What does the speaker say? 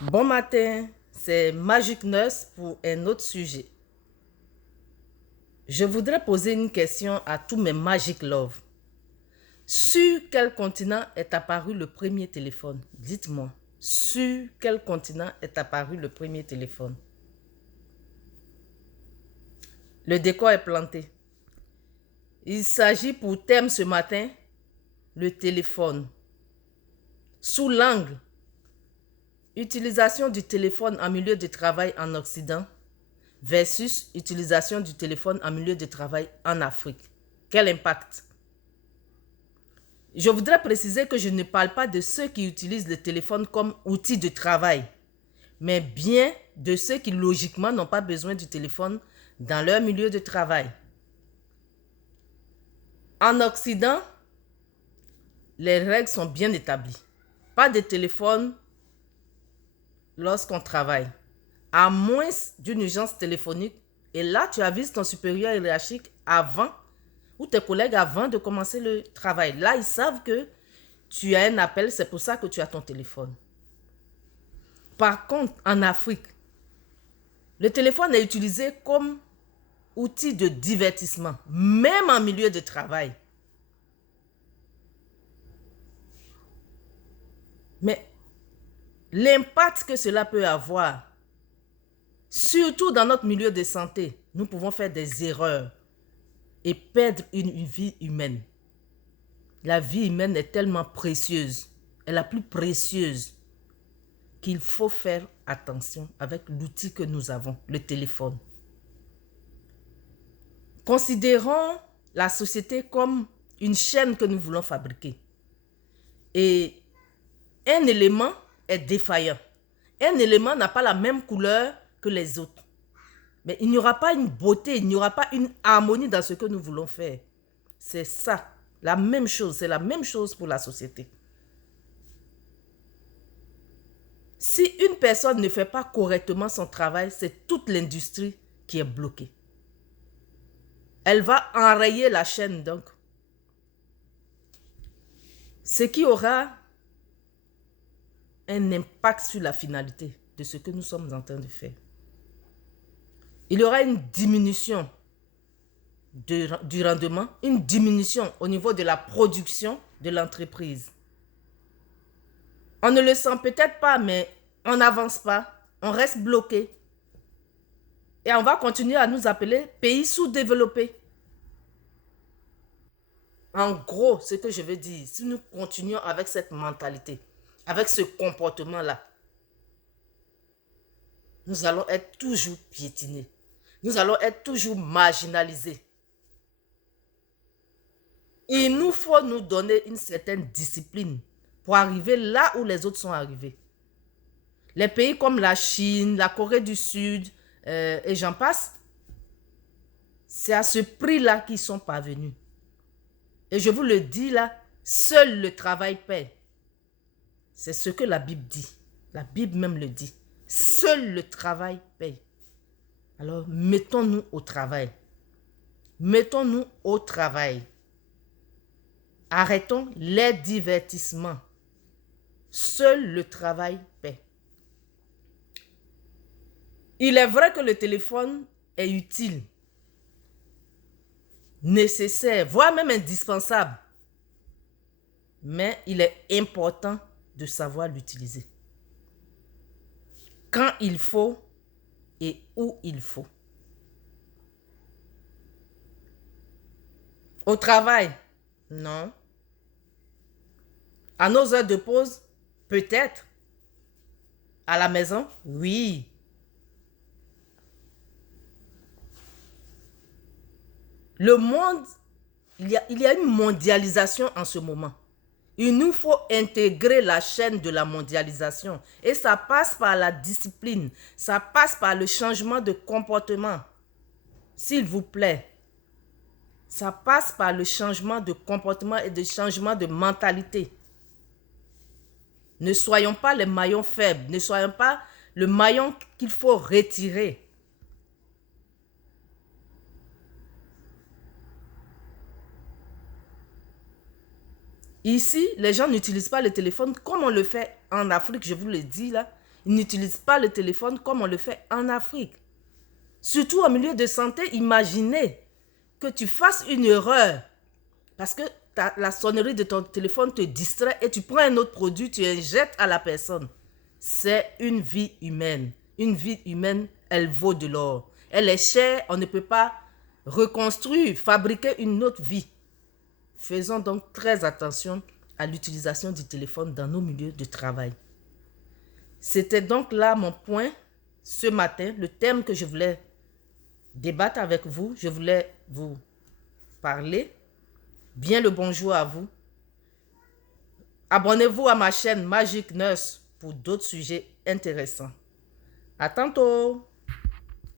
Bon matin, c'est Magic Nurse pour un autre sujet. Je voudrais poser une question à tous mes Magic Love. Sur quel continent est apparu le premier téléphone? Dites-moi, sur quel continent est apparu le premier téléphone? Le décor est planté. Il s'agit pour thème ce matin, le téléphone. Sous l'angle, utilisation du téléphone en milieu de travail en Occident versus utilisation du téléphone en milieu de travail en Afrique. Quel impact? Je voudrais préciser que je ne parle pas de ceux qui utilisent le téléphone comme outil de travail, mais bien de ceux qui logiquement n'ont pas besoin du téléphone dans leur milieu de travail. En Occident, les règles sont bien établies. Pas de téléphone lorsqu'on travaille, à moins d'une urgence téléphonique. Et là, tu avises ton supérieur hiérarchique avant ou tes collègues avant de commencer le travail. Là, ils savent que tu as un appel, c'est pour ça que tu as ton téléphone. Par contre, en Afrique, le téléphone est utilisé comme outil de divertissement, même en milieu de travail. Mais l'impact que cela peut avoir, surtout dans notre milieu de santé, nous pouvons faire des erreurs et perdre une vie humaine. La vie humaine est tellement précieuse, est la plus précieuse, qu'il faut faire attention avec l'outil que nous avons, le téléphone. Considérons la société comme une chaîne que nous voulons fabriquer. Et un élément est défaillant. Un élément n'a pas la même couleur que les autres. Mais il n'y aura pas une beauté, il n'y aura pas une harmonie dans ce que nous voulons faire. C'est ça, la même chose, c'est la même chose pour la société. Si une personne ne fait pas correctement son travail, c'est toute l'industrie qui est bloquée. Elle va enrayer la chaîne donc. Ce qui aura un impact sur la finalité de ce que nous sommes en train de faire. Il y aura une diminution du rendement, une diminution au niveau de la production de l'entreprise. On ne le sent peut-être pas, mais on n'avance pas, on reste bloqué. Et on va continuer à nous appeler pays sous-développés. En gros, ce que je veux dire, si nous continuons avec cette mentalité, avec ce comportement-là, nous allons être toujours piétinés. Nous allons être toujours marginalisés. Il nous faut nous donner une certaine discipline pour arriver là où les autres sont arrivés. Les pays comme la Chine, la Corée du Sud et j'en passe, c'est à ce prix-là qu'ils sont parvenus. Et je vous le dis là, seul le travail paie. C'est ce que la Bible dit. La Bible même le dit. Seul le travail paye. Alors, mettons-nous au travail. Mettons-nous au travail. Arrêtons les divertissements. Seul le travail paie. Il est vrai que le téléphone est utile, nécessaire, voire même indispensable. Mais il est important de savoir l'utiliser. Quand il faut et où il faut. Au travail, non. À nos heures de pause, peut-être. À la maison, oui. Le monde, il y a une mondialisation en ce moment. Il nous faut intégrer la chaîne de la mondialisation. Et ça passe par la discipline. Ça passe par le changement de comportement. S'il vous plaît. Ça passe par le changement de comportement et le changement de mentalité. Ne soyons pas les maillons faibles. Ne soyons pas le maillon qu'il faut retirer. Ici, les gens n'utilisent pas le téléphone comme on le fait en Afrique, je vous le dis là. Ils n'utilisent pas le téléphone comme on le fait en Afrique. Surtout au milieu de santé, imaginez que tu fasses une erreur parce que la sonnerie de ton téléphone te distrait et tu prends un autre produit, tu injectes à la personne. C'est une vie humaine. Une vie humaine, elle vaut de l'or. Elle est chère, on ne peut pas reconstruire, fabriquer une autre vie. Faisons donc très attention à l'utilisation du téléphone dans nos milieux de travail. C'était donc là mon point ce matin, le thème que je voulais débattre avec vous. Je voulais vous parler. Bien le bonjour à vous. Abonnez-vous à ma chaîne Magic Nurse pour d'autres sujets intéressants. À tantôt!